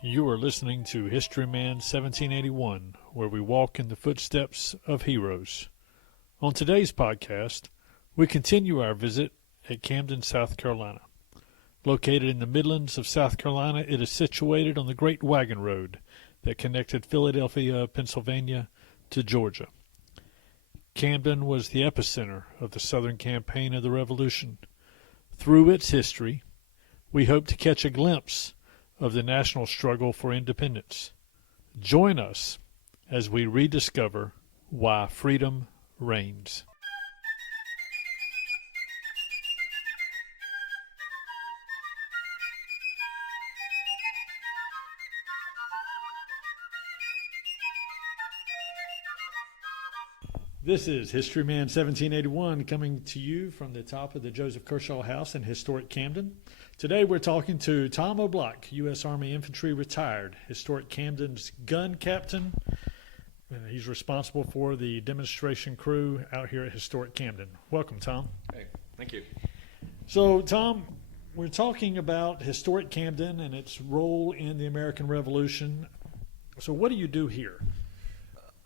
You are listening to Historyman 1781, where we walk in the footsteps of heroes. On today's podcast, we continue our visit at Camden, South Carolina. Located in the Midlands of South Carolina, it is situated on the Great Wagon Road that connected Philadelphia, Pennsylvania, to Georgia. Camden was the epicenter of the Southern campaign of the Revolution. Through its history, we hope to catch a glimpse of the national struggle for independence. Join us as we rediscover why freedom reigns. This is Historyman 1781 coming to you from the top of the Joseph Kershaw House in historic Camden. Today we're talking to Tom Oblak, U.S. Army Infantry retired, historic Camden's gun captain. He's responsible for the demonstration crew out here at historic Camden. Welcome, Tom. Hey, thank you. So, Tom, we're talking about historic Camden and its role in the American Revolution. So what do you do here?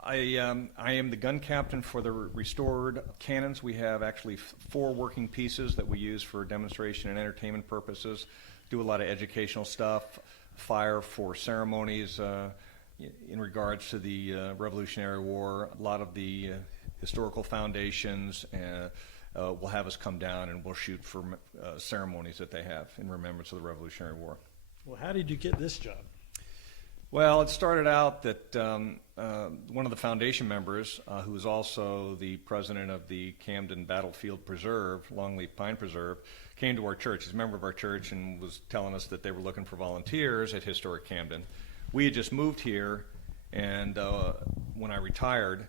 I am the gun captain for the restored cannons. We have actually 4 working pieces that we use for demonstration and entertainment purposes. Do a lot of educational stuff, fire for ceremonies in regards to the Revolutionary War. A lot of the historical foundations will have us come down and we'll shoot for ceremonies that they have in remembrance of the Revolutionary War. Well, how did you get this job? Well, it started out that one of the foundation members, who was also the president of the Camden Battlefield Preserve, Longleaf Pine Preserve, came to our church. He's a member of our church and was telling us that they were looking for volunteers at historic Camden. We had just moved here, and when I retired,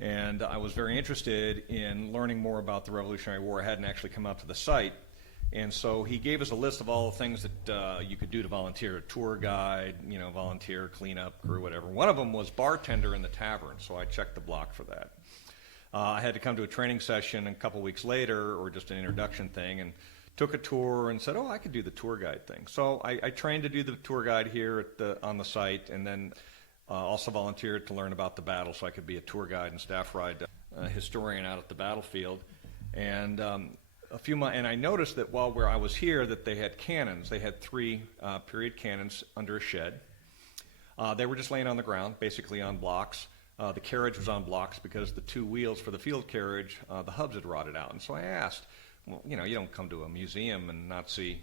and I was very interested in learning more about the Revolutionary War. I hadn't actually come out to the site. And so he gave us a list of all the things that you could do to volunteer: a tour guide, volunteer, cleanup crew, whatever. One of them was bartender in the tavern, so I checked the block for that. I had to come to a training session a couple weeks later, or just an introduction thing, and took a tour and said, I could do the tour guide thing. So I trained to do the tour guide here on the site, and then also volunteered to learn about the battle so I could be a tour guide and staff ride historian out at the battlefield. And and I noticed that while I was here that they had cannons. They had 3 period cannons under a shed. They were just laying on the ground, basically on blocks. The carriage was on blocks because the 2 wheels for the field carriage, the hubs had rotted out. And so I asked, you don't come to a museum and not see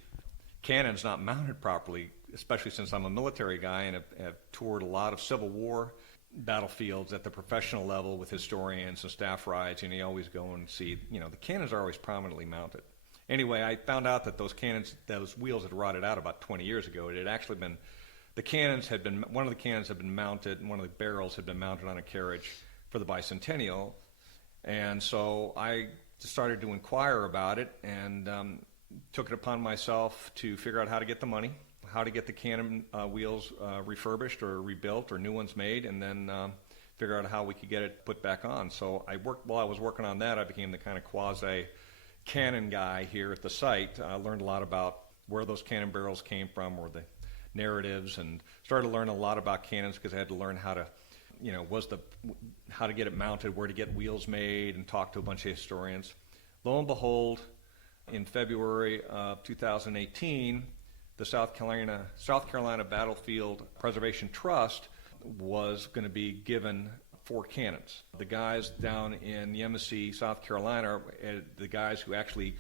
cannons not mounted properly, especially since I'm a military guy and have toured a lot of Civil War battlefields at the professional level with historians and staff rides, and you always go and see, the cannons are always prominently mounted. Anyway, I found out that those wheels had rotted out about 20 years ago. It had actually been, one of the cannons had been mounted, and one of the barrels had been mounted on a carriage for the bicentennial. And so I started to inquire about it and took it upon myself to figure out how to get the money, how to get the cannon wheels refurbished or rebuilt or new ones made, and then figure out how we could get it put back on. So while I was working on that, I became the kind of quasi-cannon guy here at the site. I learned a lot about where those cannon barrels came from, or the narratives, and started to learn a lot about cannons because I had to learn how to, how to get it mounted, where to get wheels made, and talk to a bunch of historians. Lo and behold, in February of 2018, the South Carolina Battlefield Preservation Trust was going to be given 4 cannons. The guys down in the embassy, South Carolina, the guys who actually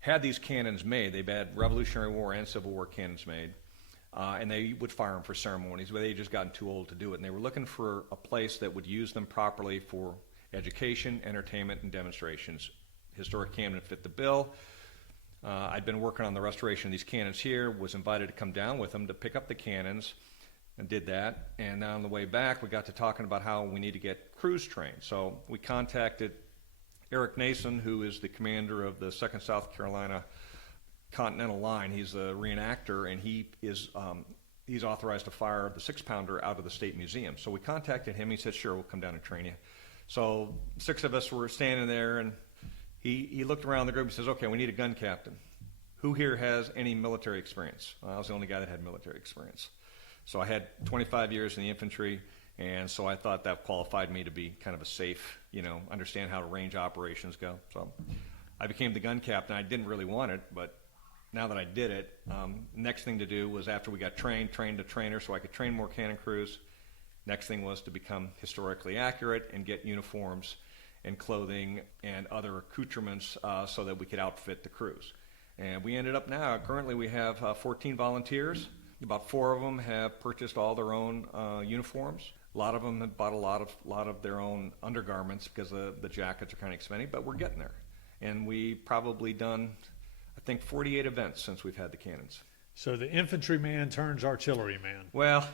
had these cannons made, they've had Revolutionary War and Civil War cannons made, and they would fire them for ceremonies, but they had just gotten too old to do it. And they were looking for a place that would use them properly for education, entertainment, and demonstrations. Historic Camden fit the bill. I'd been working on the restoration of these cannons here, was invited to come down with them to pick up the cannons, and did that. And on the way back, we got to talking about how we need to get crews trained. So we contacted Eric Nason, who is the commander of the 2nd South Carolina Continental Line. He's a reenactor, and he's authorized to fire the 6-pounder out of the State Museum. So we contacted him. He said, sure, we'll come down and train you. So 6 of us were standing there, and he looked around the group and says, okay, we need a gun captain. Who here has any military experience? Well, I was the only guy that had military experience. So I had 25 years in the infantry, and so I thought that qualified me to be kind of a safe, understand how range operations go. So I became the gun captain. I didn't really want it, but now that I did it, next thing to do was, after we got trained a trainer so I could train more cannon crews. Next thing was to become historically accurate and get uniforms and clothing and other accoutrements so that we could outfit the crews. And we ended up now, currently we have 14 volunteers. About 4 of them have purchased all their own uniforms. A lot of them have bought a lot of their own undergarments because the jackets are kind of expensive, but we're getting there. And we've probably done, I think, 48 events since we've had the cannons. So the infantryman turns artilleryman. Well,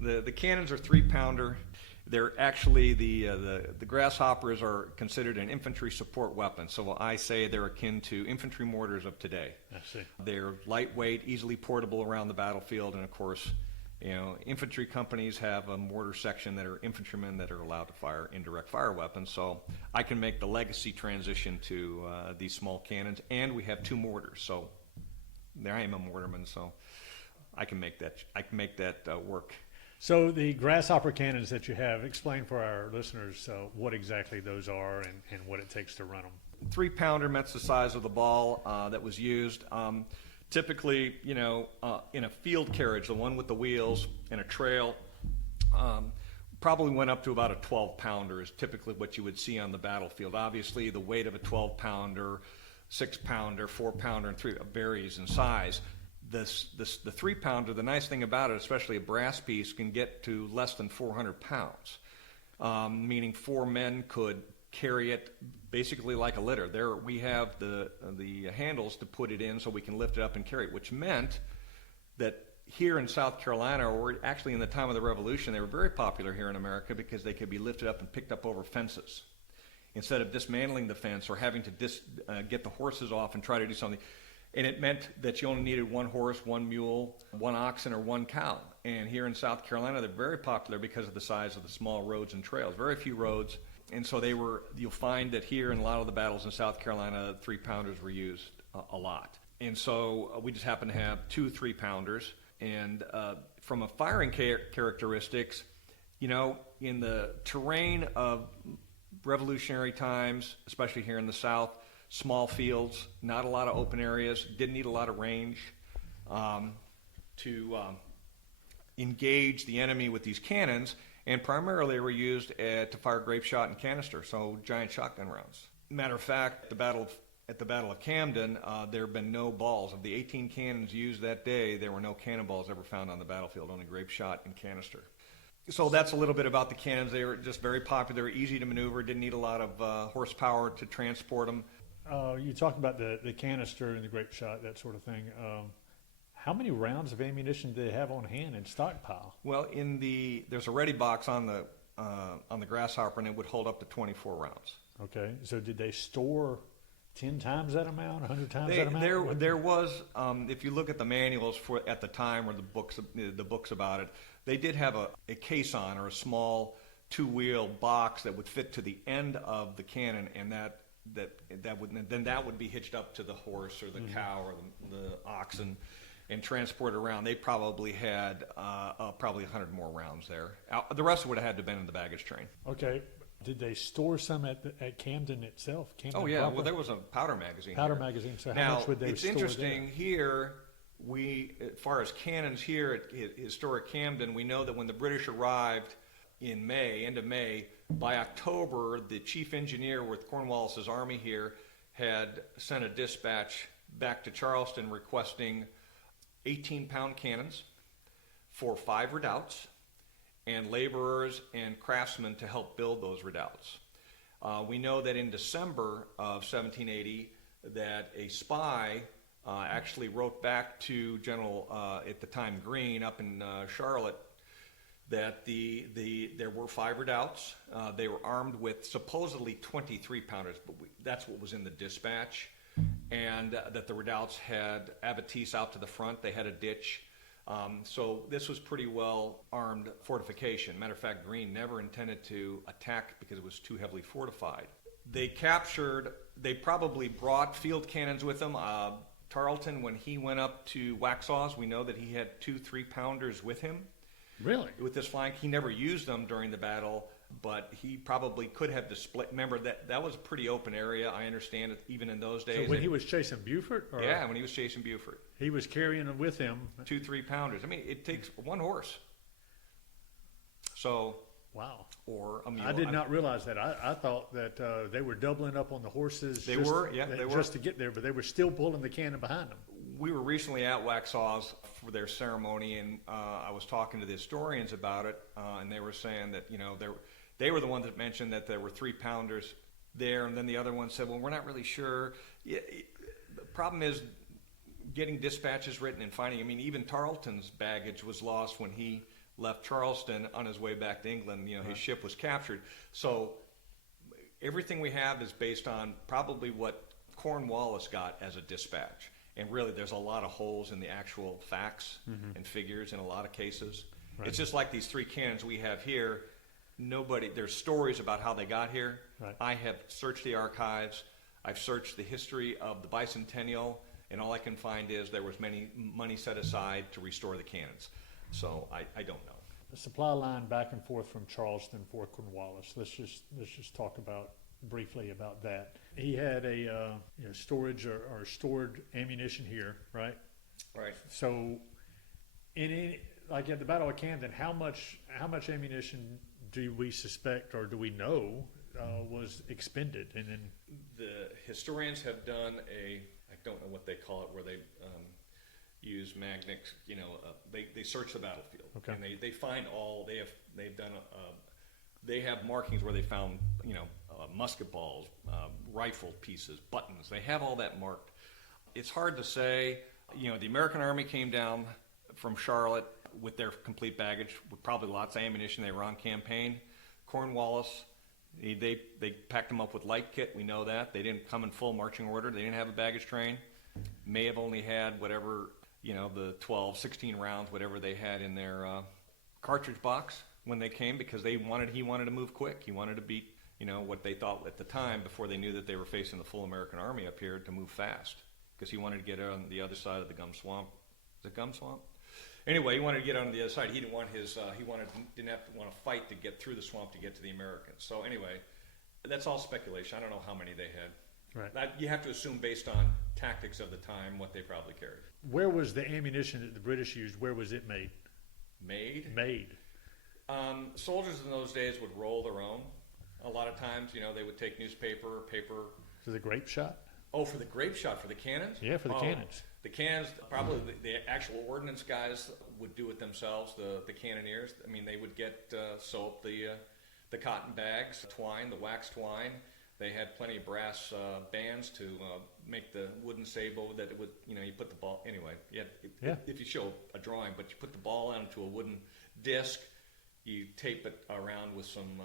the cannons are 3-pounder. They're actually, the grasshoppers are considered an infantry support weapon. So I say they're akin to infantry mortars of today. I see. They're lightweight, easily portable around the battlefield, and of course, infantry companies have a mortar section that are infantrymen that are allowed to fire indirect fire weapons. So I can make the legacy transition to these small cannons, and we have 2 mortars. So there I am, a mortarman, so I can make that work. So the grasshopper cannons that you have, explain for our listeners what exactly those are and what it takes to run them. 3-pounder, that's the size of the ball that was used. Typically, in a field carriage, the one with the wheels and a trail, probably went up to about a 12-pounder is typically what you would see on the battlefield. Obviously, the weight of a 12-pounder, 6-pounder, 4-pounder, and 3 varies in size. The 3-pounder, the nice thing about it, especially a brass piece, can get to less than 400 pounds, meaning 4 men could carry it basically like a litter. There we have the handles to put it in so we can lift it up and carry it, which meant that here in South Carolina, or actually in the time of the Revolution, they were very popular here in America because they could be lifted up and picked up over fences. Instead of dismantling the fence or having to get the horses off and try to do something. And it meant that you only needed 1 horse, 1 mule, 1 oxen, or 1 cow. And here in South Carolina, they're very popular because of the size of the small roads and trails. Very few roads. And so you'll find that here in a lot of the battles in South Carolina, 3-pounders were used a lot. And so we just happen to have 2 3-pounders. And from a firing characteristics, in the terrain of revolutionary times, especially here in the South, small fields, not a lot of open areas, didn't need a lot of range to engage the enemy with these cannons, and primarily were used to fire grape shot and canister, so giant shotgun rounds. Matter of fact, at the Battle of Camden, there have been no balls. Of the 18 cannons used that day, there were no cannonballs ever found on the battlefield, only grape shot and canister. So that's a little bit about the cannons. They were just very popular, easy to maneuver, didn't need a lot of horsepower to transport them. You talked about the canister and the grape shot, that sort of thing. How many rounds of ammunition do they have on hand in stockpile? Well, there's a ready box on the Grasshopper, and it would hold up to 24 rounds. Okay, so did they store 10 times that amount, 100 times that amount? There was, if you look at the manuals at the time, or the books about it, they did have a caisson, or a small 2-wheel box that would fit to the end of the cannon, and that would be hitched up to the horse or the cow or the oxen and transported around. They probably had probably 100 more rounds there. The rest would have had to have been in the baggage train. Okay. Did they store some at Camden itself? Oh, yeah. Well, there was a powder magazine. Magazine. So how much would they store there? It's interesting here. As far as cannons here at historic Camden, we know that when the British arrived in end of May, by October, the chief engineer with Cornwallis's army here had sent a dispatch back to Charleston requesting 18-pound cannons for 5 redoubts and laborers and craftsmen to help build those redoubts. We know that in December of 1780 that a spy actually wrote back to General, at the time, Greene up in Charlotte, that there were 5 redoubts. They were armed with supposedly 23-pounders, but that's what was in the dispatch, and that the redoubts had abattis out to the front. They had a ditch. So this was pretty well armed fortification. Matter of fact, Greene never intended to attack because it was too heavily fortified. They probably brought field cannons with them. Tarleton, when he went up to Waxhaws, we know that he had 2 3-pounders with him. Really? with this flank. He never used them during the battle, but he probably could have displayed. Remember that was a pretty open area. I understand it, even in those days. So when he was chasing Buford? Or yeah, when he was chasing Buford. He was carrying them with him. 2-3 pounders. I mean, it takes one horse. So. Wow. Or a mule. I did not realize that. I thought that they were doubling up on the horses. They were just to get there, but they were still pulling the cannon behind them. We were recently at Waxhaw's for their ceremony, and I was talking to the historians about it, and they were saying that they were the ones that mentioned that there were 3-pounders there, and then the other one said, well, we're not really sure. Yeah, the problem is getting dispatches written and finding. I mean, even Tarleton's baggage was lost when he left Charleston on his way back to England. His ship was captured. So everything we have is based on probably what Cornwallis got as a dispatch. And really, there's a lot of holes in the actual facts and figures in a lot of cases. Right. It's just like these 3 cannons we have here. There's stories about how they got here. Right. I have searched the archives. I've searched the history of the bicentennial, and all I can find is there was money set aside to restore the cannons. So I don't know. The supply line back and forth from Charleston, Fort Cornwallis. Let's just talk briefly about that. He had a storage or stored ammunition here, right? Right. So, like at the Battle of Camden, how much ammunition do we suspect or do we know was expended? And then the historians have done I don't know what they call it, where they use magnets, they search the battlefield. Okay. And they find they have markings where they found, musket balls, rifle pieces, buttons. They have all that marked. It's hard to say. The American Army came down from Charlotte with their complete baggage, with probably lots of ammunition. They were on campaign. Cornwallis, they packed them up with light kit. We know that. They didn't come in full marching order. They didn't have a baggage train. May have only had whatever, the 12, 16 rounds, whatever they had in their cartridge box when they came, because he wanted to move quick. He wanted to beat, what they thought at the time, before they knew that they were facing the full American Army up here, to move fast, because he wanted to get on the other side of the gum swamp. Is it gum swamp? Anyway, he wanted to get on the other side. He didn't want didn't want to fight to get through the swamp to get to the Americans. So anyway, that's all speculation. I don't know how many they had. Right. You have to assume, based on tactics of the time, what they probably carried. Where was the ammunition that the British used? Where was it made? Made. Soldiers in those days would roll their own. A lot of times, they would take newspaper, paper. For the grape shot? Oh, for the grape shot, for the cannons? Yeah, for the cannons. The cannons, probably the actual ordnance guys would do it themselves, the cannoneers. I mean, they would get soap, the cotton bags, twine, the wax twine. They had plenty of brass bands to make the wooden sable that it would, you put the ball, anyway. If you show a drawing, but you put the ball onto a wooden disc, you tape it around with some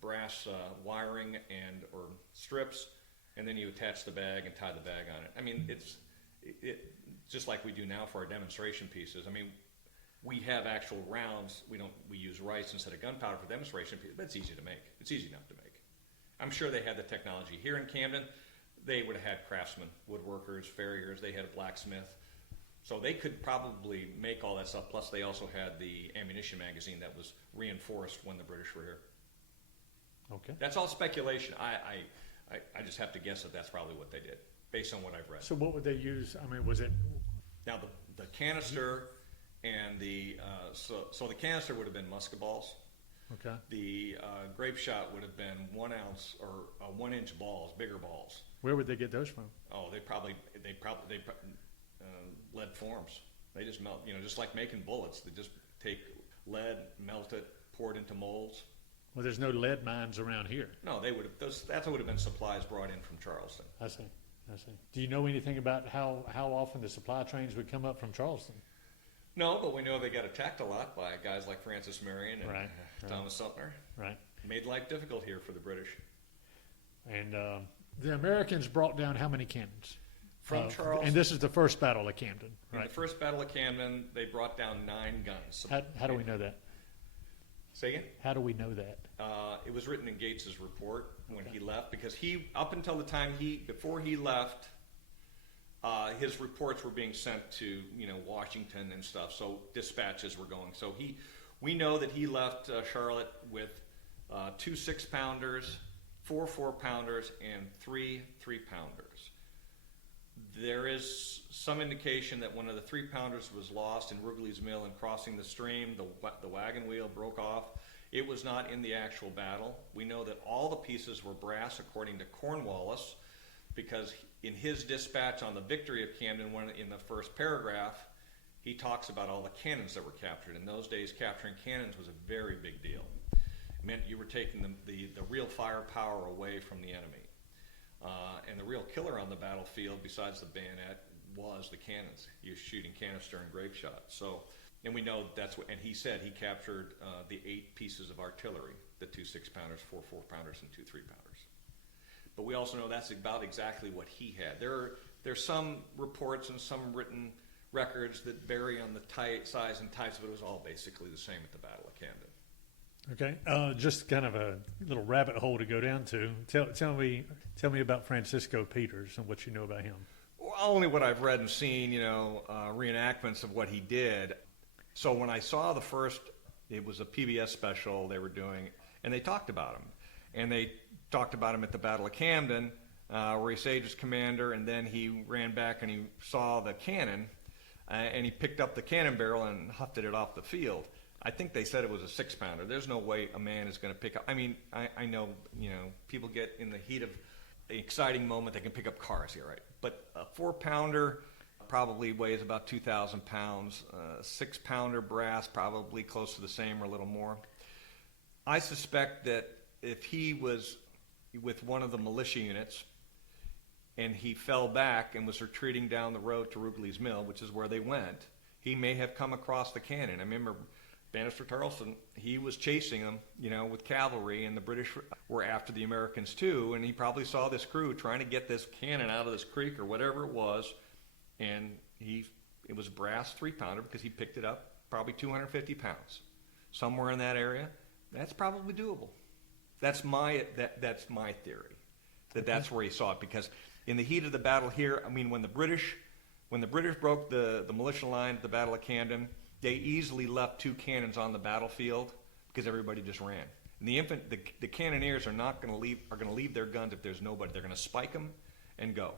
brass wiring or strips, and then you attach the bag and tie the bag on it. I mean, it's just like we do now for our demonstration pieces. I mean, we have actual rounds. We use rice instead of gunpowder for demonstration pieces, but it's easy to make. It's easy enough to make. I'm sure they had the technology. Here in Camden, they would have had craftsmen, woodworkers, farriers. They had a blacksmith. So they could probably make all that stuff. Plus, they also had the ammunition magazine that was reinforced when the British were here. Okay. That's all speculation. I just have to guess that that's probably what they did, based on what I've read. So what would they use? I mean, was it... Now, the canister and the canister would have been musket balls. Okay. The grape shot would have been 1 ounce or 1 inch balls, bigger balls. Where would they get those from? Oh, they probably lead forms. They just melt, just like making bullets. They just take lead, melt it, pour it into molds. Well, there's no lead mines around here. No, they would have. That would have been supplies brought in from Charleston. I see. Do you know anything about how often the supply trains would come up from Charleston? No, but we know they got attacked a lot by guys like Francis Marion and right. Thomas Sumter. Right. Made life difficult here for the British. And the Americans brought down how many cannons? From Charleston. And this is the first Battle of Camden, right? In the first Battle of Camden, they brought down 9 guns. How do we know that? Say again? How do we know that? It was written in Gates's report when he left, because up until the time before he left, his reports were being sent to Washington and stuff. So dispatches were going. So We know that he left Charlotte with 2 6-pounders, 4 4-pounders, and 3 3-pounders. There is some indication that one of the 3-pounders was lost in Rugeley's Mill and crossing the stream. The wagon wheel broke off. It was not in the actual battle. We know that all the pieces were brass, according to Cornwallis, because in his dispatch on the victory of Camden, in the first paragraph, he talks about all the cannons that were captured. In those days, capturing cannons was a very big deal. It meant you were taking the real firepower away from the enemy. And the real killer on the battlefield, besides the bayonet, was the cannons. He was shooting canister and grape shot. So, and we know that's what. And he said he captured the 8 pieces of artillery: the 2 6-pounders, 4 4-pounders, and 2 3-pounders. But we also know that's about exactly what he had. There's some reports and some written records that vary on the size and types, but it was all basically the same at the Battle of Camden. Okay, just kind of a little rabbit hole to go down to. Tell me about Francisco Peters and what you know about him. Well, only what I've read and seen, reenactments of what he did. So when I saw the first, it was a PBS special they were doing, and they talked about him. And they talked about him at the Battle of Camden, where he saved his commander, and then he ran back and he saw the cannon, and he picked up the cannon barrel and huffed it off the field. I think they said it was a 6-pounder. There's no way a man is going to pick up. I mean, I know, people get in the heat of the exciting moment, they can pick up cars here, right? But a 4-pounder probably weighs about 2,000 pounds. 6-pounder brass, probably close to the same or a little more. I suspect that if he was with one of the militia units and he fell back and was retreating down the road to Rugeley's Mill, which is where they went, he may have come across the cannon. I remember Bannister Tarleton, he was chasing them, with cavalry, and the British were after the Americans too, and he probably saw this crew trying to get this cannon out of this creek or whatever it was, and it was a brass 3-pounder because he picked it up, probably 250 pounds. Somewhere in that area, that's probably doable. That's my theory, that's where he saw it, because in the heat of the battle here, I mean, when the British broke the militia line at the Battle of Camden, they easily left 2 cannons on the battlefield because everybody just ran. And the cannoneers are going to leave their guns if there's nobody. They're going to spike them and go.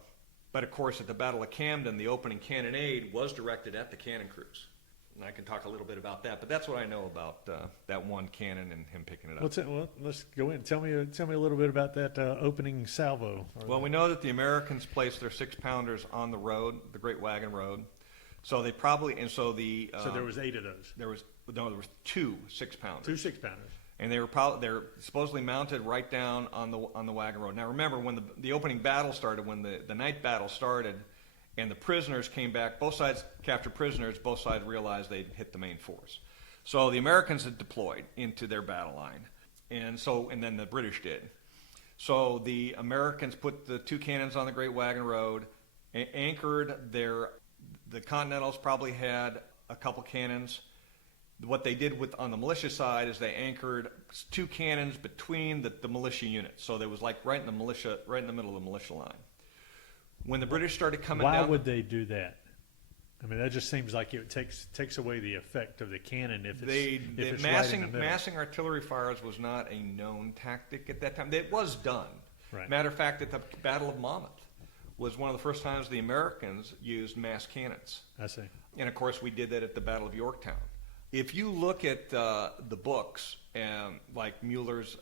But of course, at the Battle of Camden, the opening cannonade was directed at the cannon crews. And I can talk a little bit about that, but that's what I know about that one cannon and him picking it up. Let's go in. Tell me a little bit about that opening salvo. Well, we know that the Americans placed their 6-pounders on the road, the Great Wagon Road. So they probably, and so the so there was 8 of those. There was 2 6-pounders. 2 6-pounders. And they're supposedly mounted right down on the wagon road. Now remember, when the opening battle started, when the night battle started, and the prisoners came back, both sides captured prisoners. Both sides realized they'd hit the main force. So the Americans had deployed into their battle line, and then the British did. So the Americans put the 2 cannons on the Great Wagon Road, anchored the Continentals probably had a couple cannons. What they did on the militia side is they anchored 2 cannons between the militia units. So there was like right in the middle of the militia line. When the British started coming down... Why would they do that? I mean, that just seems like it takes away the effect of the cannon if it's massing, right in the middle. Massing artillery fires was not a known tactic at that time. It was done. Right. Matter of fact, at the Battle of Monmouth was one of the first times the Americans used mass cannons. I see. And of course, we did that at the Battle of Yorktown. If you look at the books, like Mueller's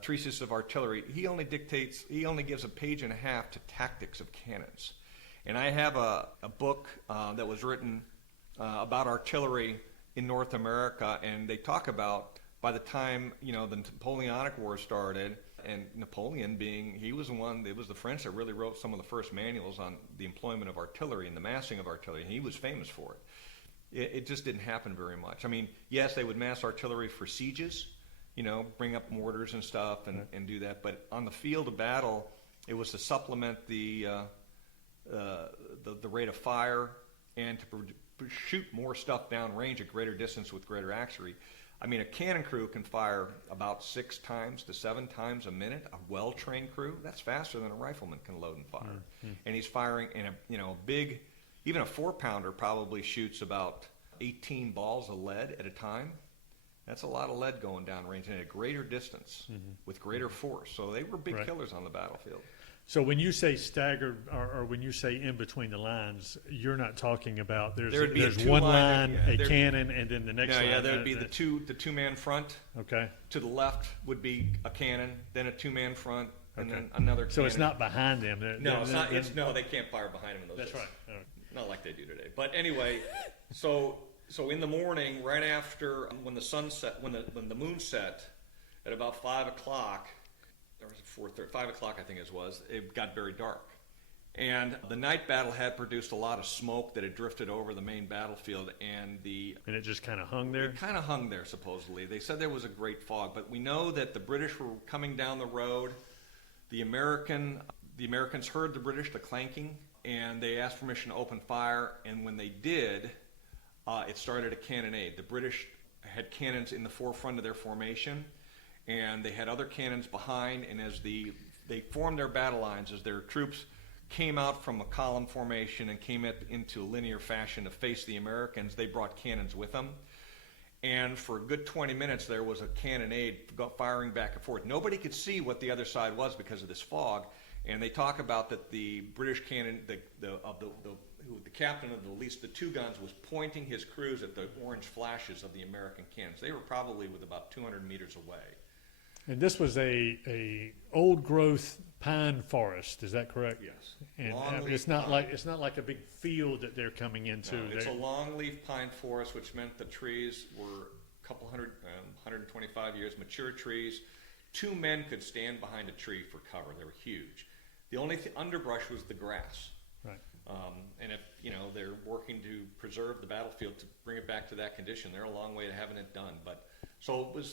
Treatise of Artillery, he only gives a page and a half to tactics of cannons. And I have a book that was written about artillery in North America, and they talk about by the time the Napoleonic War started, and Napoleon he was the French that really wrote some of the first manuals on the employment of artillery and the massing of artillery, and he was famous for it. It just didn't happen very much. I mean, yes, they would mass artillery for sieges, bring up mortars and stuff and do that. But on the field of battle, it was to supplement the rate of fire and to shoot more stuff down range at greater distance with greater accuracy. I mean, a cannon crew can fire about 6 times to 7 times a minute. A well-trained crew, that's faster than a rifleman can load and fire. Mm-hmm. And he's firing in a big, even a 4-pounder probably shoots about 18 balls of lead at a time. That's a lot of lead going downrange and at a greater distance with greater force. So they were big killers on the battlefield. So when you say staggered, or when you say in between the lines, you're not talking about there's one line, a cannon, and then the next line. Yeah, there would be the two-man front. Okay. To the left would be a cannon, then a two-man front, and then another cannon. So it's not behind them. No, it's not. No, they can't fire behind them in those days. That's right. Not like they do today. But anyway, so in the morning, right after when the sun set, when the moon set, at about 5 o'clock. Or was it 4:30? 5 o'clock, I think it was. It got very dark, and the night battle had produced a lot of smoke that had drifted over the main battlefield, and it just kind of hung there. It kind of hung there. Supposedly, they said there was a great fog, but we know that the British were coming down the road. The Americans heard the British, the clanking, and they asked permission to open fire. And when they did, it started a cannonade. The British had cannons in the forefront of their formation. And they had other cannons behind, and as they formed their battle lines, as their troops came out from a column formation and came into a linear fashion to face the Americans, they brought cannons with them. And for a good 20 minutes, there was a cannonade firing back and forth. Nobody could see what the other side was because of this fog. And they talk about that the British cannon, the captain of at least the two guns, was pointing his crews at the orange flashes of the American cannons. They were probably with about 200 meters away. And this was a old growth pine forest, is that correct? Yes. And it's not like a big field that they're coming into. No, it's a longleaf pine forest, which meant the trees were a couple 125 years, mature trees. 2 men could stand behind a tree for cover. They were huge. The only underbrush was the grass. Right. And if they're working to preserve the battlefield to bring it back to that condition, they're a long way to having it done. But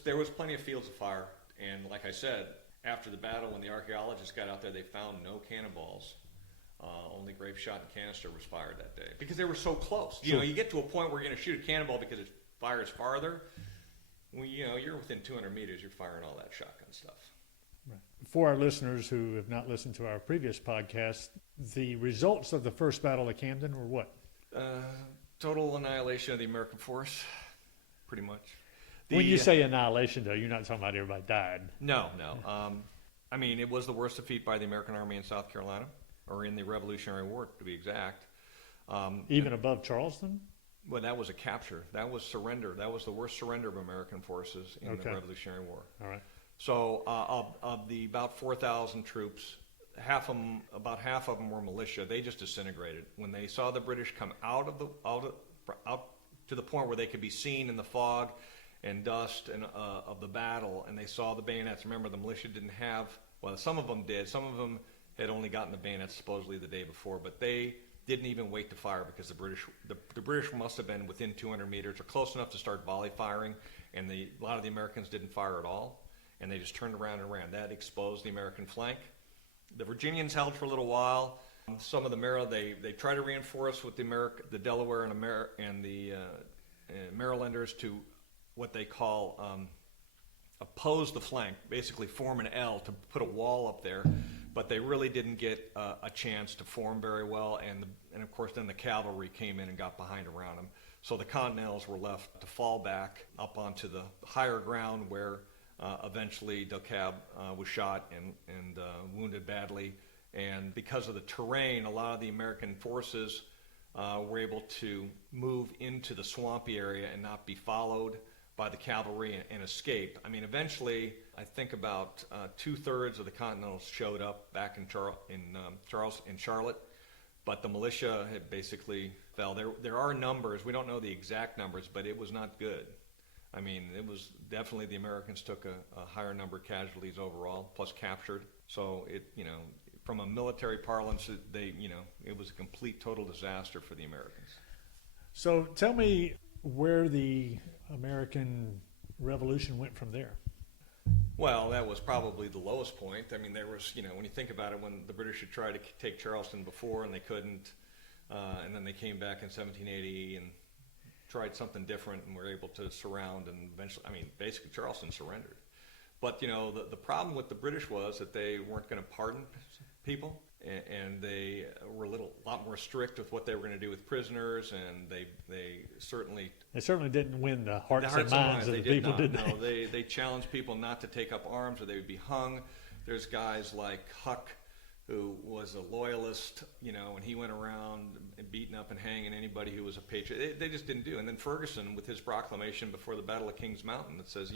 there was plenty of fields of fire. And like I said, after the battle, when the archaeologists got out there, they found no cannonballs. Only grape shot and canister was fired that day because they were so close. Sure. You get to a point where you're going to shoot a cannonball because it fires farther. Well, you're within 200 meters, you're firing all that shotgun stuff. Right. For our listeners who have not listened to our previous podcast, the results of the first Battle of Camden were what? Total annihilation of the American force, pretty much. When you say annihilation, though, you're not talking about everybody died. No. I mean, it was the worst defeat by the American Army in South Carolina, or in the Revolutionary War, to be exact. Even above Charleston? Well, that was a capture. That was surrender. That was the worst surrender of American forces in the Revolutionary War. All right. So of the about 4,000 troops, about half of them were militia. They just disintegrated. When they saw the British come out to the point where they could be seen in the fog and dust of the battle, and they saw the bayonets. Remember, the militia didn't have, well, some of them did. Some of them had only gotten the bayonets supposedly the day before, but they didn't even wait to fire because the British must have been within 200 meters or close enough to start volley firing, and a lot of the Americans didn't fire at all, and they just turned around and ran. That exposed the American flank. The Virginians held for a little while. Some of the Maryland, they tried to reinforce with the Delaware and the Marylanders to what they call oppose the flank, basically form an L to put a wall up there, but they really didn't get a chance to form very well, and of course then the cavalry came in and got behind around them. So the Continentals were left to fall back up onto the higher ground where eventually DeKalb was shot and wounded badly, and because of the terrain, a lot of the American forces were able to move into the swampy area and not be followed by the cavalry and escape. I mean, eventually, I think about 2/3 of the Continentals showed up back in Charlotte, but the militia had basically fell. There are numbers. We don't know the exact numbers, but it was not good. I mean, it was definitely the Americans took a higher number of casualties overall, plus captured. So from a military parlance, it was a complete, total disaster for the Americans. So tell me where the American Revolution went from there. Well, that was probably the lowest point. I mean, there was, when you think about it, when the British had tried to take Charleston before and they couldn't, and then they came back in 1780 and tried something different and were able to surround, and eventually, basically Charleston surrendered. But, the problem with the British was that they weren't going to pardon people, and they were a lot more strict with what they were going to do with prisoners, and they certainly didn't win the hearts and minds of the people, did they? No, they challenged people not to take up arms or they would be hung. There's guys like Huck, who was a loyalist, and he went around beating up and hanging anybody who was a patriot. They just didn't do. And then Ferguson, with his proclamation before the Battle of Kings Mountain, that says,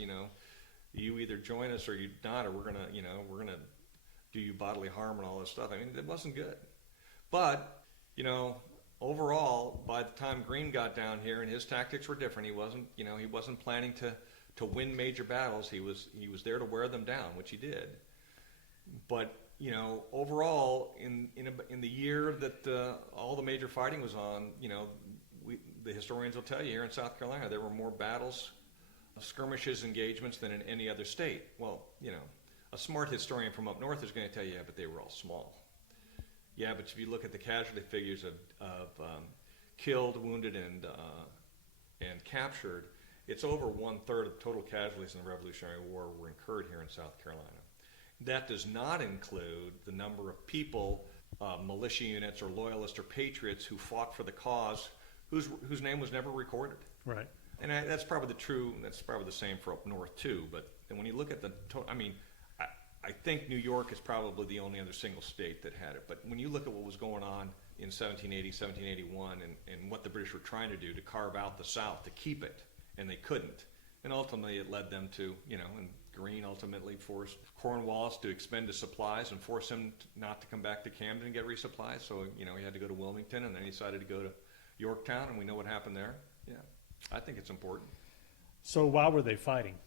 you either join us or you not, or we're gonna do you bodily harm and all this stuff. I mean, it wasn't good. But overall, by the time Greene got down here, and his tactics were different, he wasn't planning to win major battles. He was there to wear them down, which he did. But overall, in the year that all the major fighting was on, the historians will tell you here in South Carolina there were more battles, skirmishes, engagements than in any other state. Well, a smart historian from up north is going to tell you, yeah, but they were all small. Yeah, but if you look at the casualty figures of killed, wounded, and captured, it's over 1/3 of total casualties in the Revolutionary War were incurred here in South Carolina. That does not include the number of people, militia units or loyalists or patriots who fought for the cause, whose name was never recorded. Right. And that's probably the same for up north too. But when you look at the total, I think New York is probably the only other single state that had it. But when you look at what was going on in 1780, 1781, and what the British were trying to do to carve out the South, to keep it, and they couldn't. And ultimately it led them to, and Greene ultimately forced Cornwallis to expend his supplies and force him not to come back to Camden and get resupplies. So, he had to go to Wilmington, and then he decided to go to Yorktown, and we know what happened there. Yeah, I think it's important. So why were they fighting?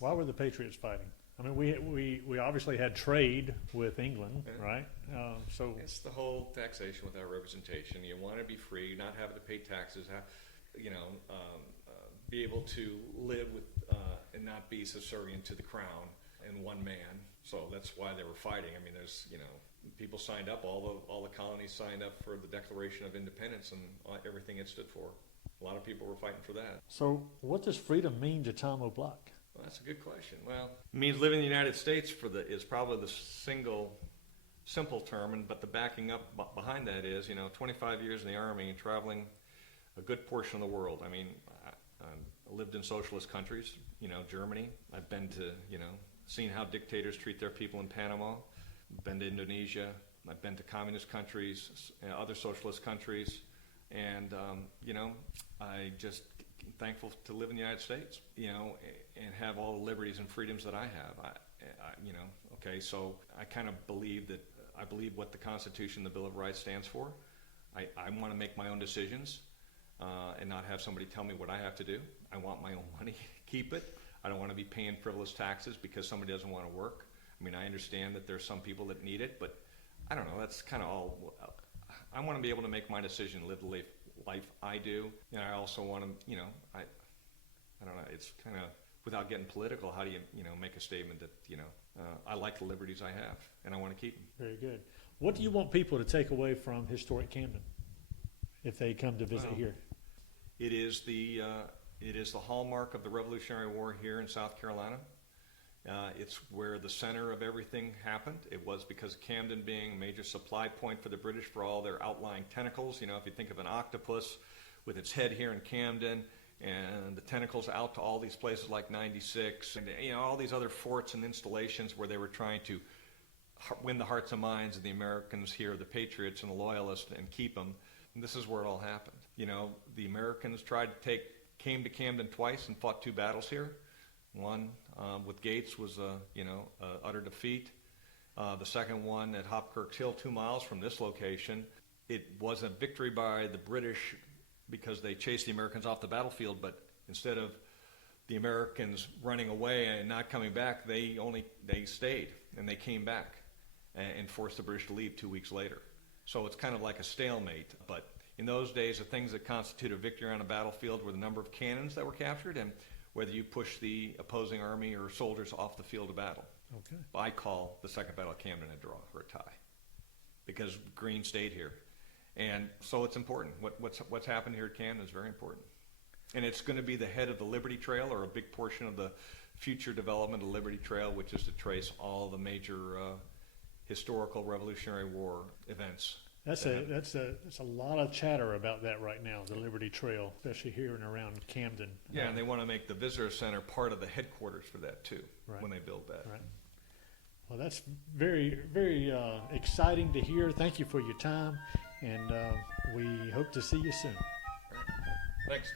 Why were the Patriots fighting? I mean, we obviously had trade with England, right? So it's the whole taxation without representation. You want to be free, not having to pay taxes, be able to live with and not be subservient to the crown and one man. So that's why they were fighting. I mean, there's people signed up, all the colonies signed up for the Declaration of Independence and everything it stood for. A lot of people were fighting for that. So what does freedom mean to Tom Oblak? Well, that's a good question. Well, it means living in the United States is probably the simple term, but the backing up behind that is 25 years in the Army and traveling a good portion of the world. I mean, I lived in socialist countries, Germany. I've been to, seen how dictators treat their people in Panama. I've been to Indonesia. I've been to communist countries, other socialist countries. And, I just thankful to live in the United States, and have all the liberties and freedoms that I have. So I kind of believe that I believe what the Constitution, the Bill of Rights stands for. I want to make my own decisions and not have somebody tell me what I have to do. I want my own money, keep it. I don't want to be paying frivolous taxes because somebody doesn't want to work. I mean, I understand that there's some people that need it, but I don't know. That's kind of all. I want to be able to make my decision, live the life I do, and I also want to, I don't know. It's kind of, without getting political, how do you, make a statement that, I like the liberties I have, and I want to keep them. Very good. What do you want people to take away from historic Camden if they come to visit here? It is the hallmark of the Revolutionary War here in South Carolina. It's where the center of everything happened. It was because of Camden being a major supply point for the British for all their outlying tentacles. If you think of an octopus with its head here in Camden and the tentacles out to all these places like 96 and all these other forts and installations where they were trying to win the hearts and minds of the Americans here, the patriots and the loyalists, and keep them. And this is where it all happened. The Americans came to Camden twice and fought 2 battles here. One with Gates was utter defeat. The second one at Hopkirk's Hill, 2 miles from this location, it was a victory by the British because they chased the Americans off the battlefield, but instead of the Americans running away and not coming back, they stayed, and they came back and forced the British to leave 2 weeks later. So it's kind of like a stalemate. But in those days, the things that constitute a victory on a battlefield were the number of cannons that were captured and whether you push the opposing army or soldiers off the field of battle. Okay. I call the Second Battle of Camden a draw or a tie because Greene stayed here. And so it's important. What's happened here at Camden is very important. And it's going to be the head of the Liberty Trail, or a big portion of the future development of the Liberty Trail, which is to trace all the major historical Revolutionary War events. That's a lot of chatter about that right now, the Liberty Trail, especially here and around Camden. Yeah, and they want to make the visitor center part of the headquarters for that too, Right. when they build that. Right. Well, that's very, very exciting to hear. Thank you for your time, and we hope to see you soon. Thanks.